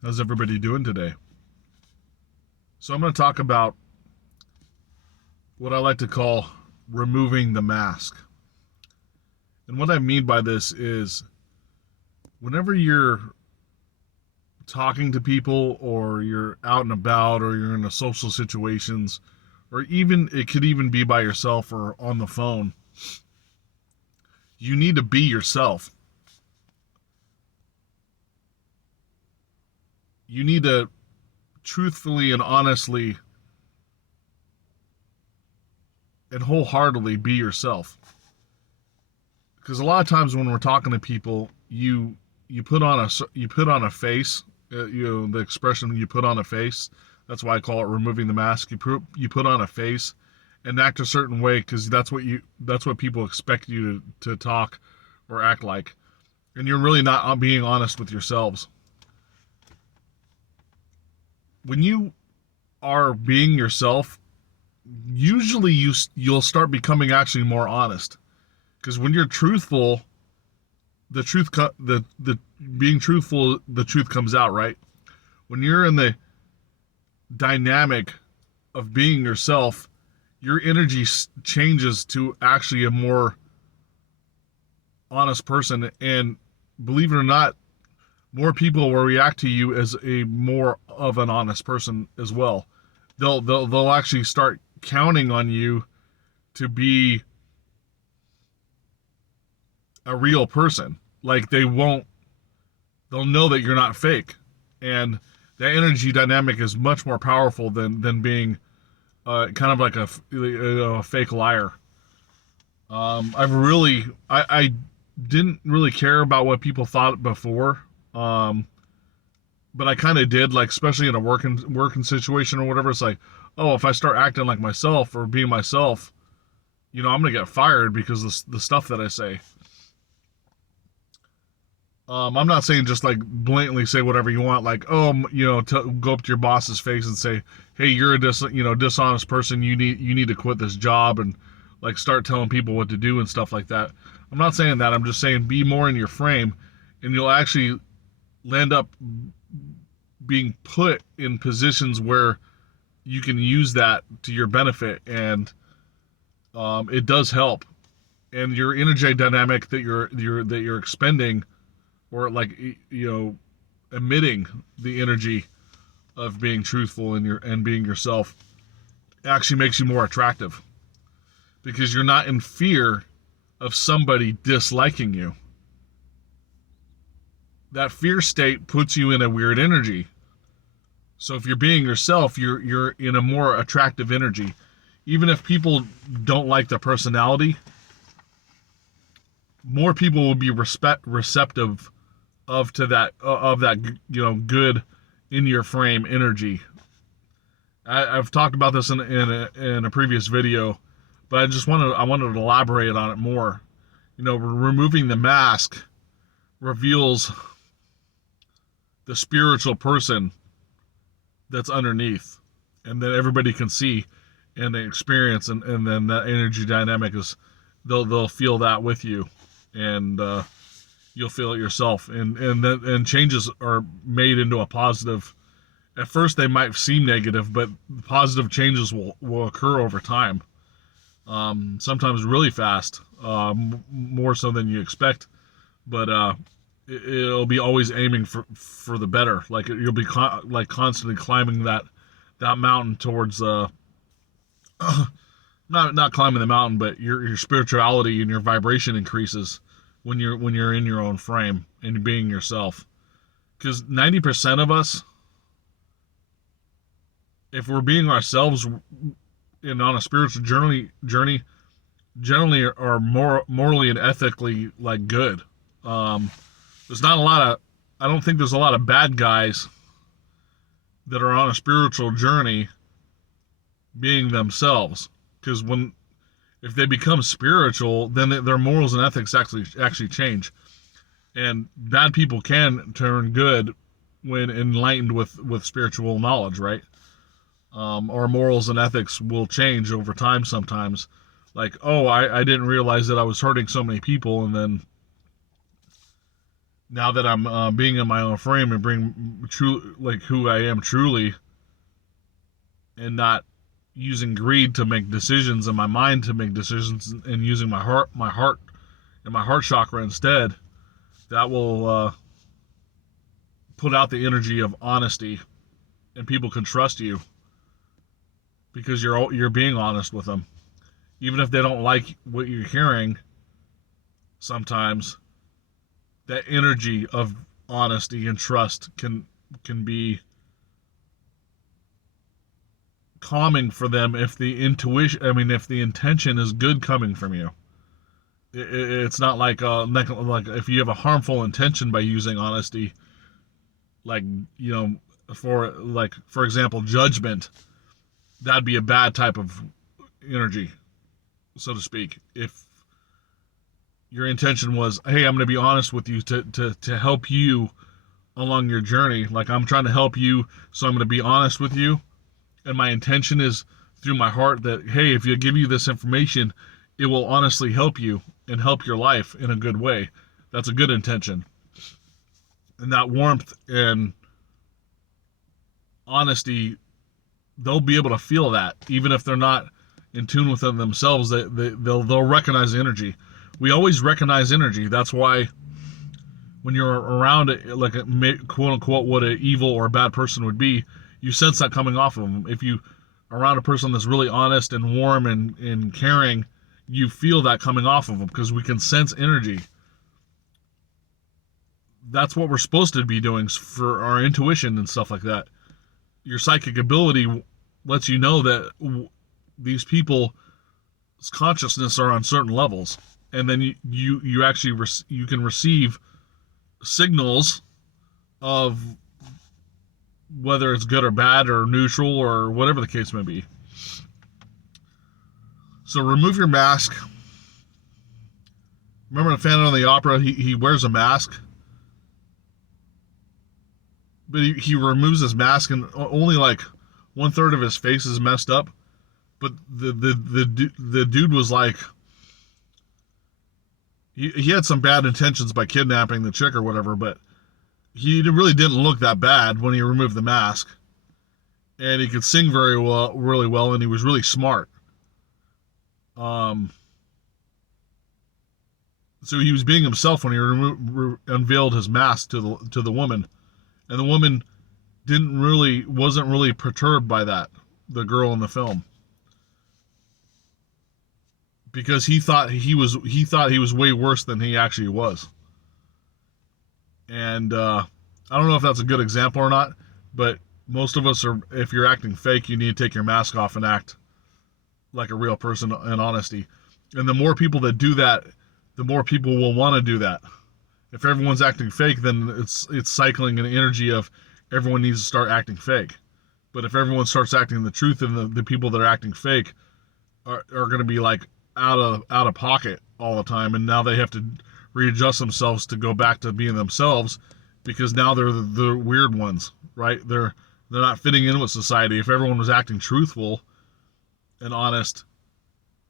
How's everybody doing today? So, I'm going to talk about what I like to call removing the mask. And what I mean by this is whenever you're talking to people or you're out and about or you're in a social situations or even it could even be by yourself or on the phone, you need to be yourself. You need to truthfully and honestly and wholeheartedly be yourself. Because a lot of times when we're talking to people, you put on a face. The expression you put on a face. That's why I call it removing the mask. You put on a face and act a certain way because that's what people expect you to talk or act like, and you're really not being honest with yourselves. When you are being yourself, usually you'll start becoming actually more honest because when you're truthful, the being truthful, the truth comes out, right? When you're in the dynamic of being yourself, your energy changes to actually a more honest person, and believe it or not, more people will react to you as a more of an honest person as well. They'll actually start counting on you to be a real person. Like they'll know that you're not fake, and that energy dynamic is much more powerful than being kind of like a fake liar. I didn't really care about what people thought before, um, but I kind of did, like especially in a working situation or whatever. It's like, oh, if I start acting like myself or being myself, I'm gonna get fired because of the stuff that I say. I'm not saying just like blatantly say whatever you want, like go up to your boss's face and say, "Hey, you're a dishonest person. You need to quit this job," and like start telling people what to do and stuff like that. I'm not saying that. I'm just saying be more in your frame, and you'll actually land up being put in positions where you can use that to your benefit, and it does help. And your energy dynamic that you're expending, or like emitting the energy of being truthful and being yourself, actually makes you more attractive because you're not in fear of somebody disliking you. That fear state puts you in a weird energy. So if you're being yourself, you're in a more attractive energy. Even if people don't like the personality, more people will be receptive of that good in your frame energy. I've talked about this in a previous video, but I wanted to elaborate on it more. Removing the mask reveals the spiritual person that's underneath, and that everybody can see and they experience, and then that energy dynamic is they'll feel that with you, and you'll feel it yourself, and changes are made into a positive. At first, they might seem negative, but positive changes will occur over time. Sometimes really fast, more so than you expect. But it'll be always aiming for the better. Like you'll be like constantly climbing that mountain towards not climbing the mountain, but your spirituality and your vibration increases when you're in your own frame and being yourself. Because 90% of us, if we're being ourselves and on a spiritual journey, generally are more morally and ethically like good. Um, there's not a lot of I don't think there's a lot of bad guys that are on a spiritual journey being themselves. Because when if they become spiritual, then their morals and ethics actually change, and bad people can turn good when enlightened with spiritual knowledge, right? Our morals and ethics will change over time sometimes. Like, oh, I didn't realize that I was hurting so many people, and then now that I'm being in my own frame and bring true like who I am truly, and not using greed to make decisions and my mind to make decisions, and using my heart and my heart chakra instead, that will put out the energy of honesty, and people can trust you because you're being honest with them, even if they don't like what you're hearing. Sometimes that energy of honesty and trust can be calming for them if the intention is good coming from you. It's not like if you have a harmful intention by using honesty, like, for example, judgment. That'd be a bad type of energy, so to speak. If your intention was, hey, I'm going to be honest with you to help you along your journey, like I'm trying to help you, so I'm going to be honest with you, and my intention is through my heart that, hey, if you give you this information, it will honestly help you and help your life in a good way. That's a good intention. And that warmth and honesty, they'll be able to feel that, even if they're not in tune with it themselves. They'll recognize the energy. We always recognize energy. That's why when you're around like a quote unquote what an evil or a bad person would be, you sense that coming off of them. If you are around a person that's really honest and warm and caring, you feel that coming off of them, because we can sense energy. That's what we're supposed to be doing for our intuition and stuff like that. Your psychic ability lets you know that these people's consciousness are on certain levels, and then you actually you can receive signals of whether it's good or bad or neutral or whatever the case may be. So remove your mask. Remember in Phantom of the Opera, he wears a mask, but he removes his mask and only like 1/3 of his face is messed up. But the dude was like, he had some bad intentions by kidnapping the chick or whatever, but he really didn't look that bad when he removed the mask. And he could sing really well, and he was really smart. So he was being himself when he unveiled his mask to the woman, and the woman wasn't really perturbed by that, the girl in the film, because he thought he was way worse than he actually was. And I don't know if that's a good example or not, but most of us are, if you're acting fake, you need to take your mask off and act like a real person in honesty. And the more people that do that, the more people will want to do that. If everyone's acting fake, then it's cycling an energy of everyone needs to start acting fake. But if everyone starts acting the truth, then the people that are acting fake are going to be like out of pocket all the time, and now they have to readjust themselves to go back to being themselves, because now they're the weird ones, right? They're not fitting in with society. If everyone was acting truthful and honest,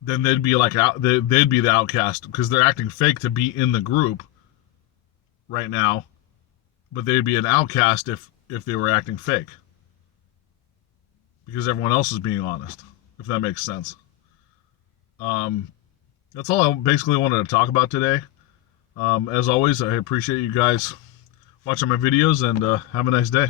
then they'd be they'd be the outcast, because they're acting fake to be in the group right now, but they'd be an outcast if they were acting fake, because everyone else is being honest, if that makes sense. That's all I basically wanted to talk about today. As always, I appreciate you guys watching my videos, and have a nice day.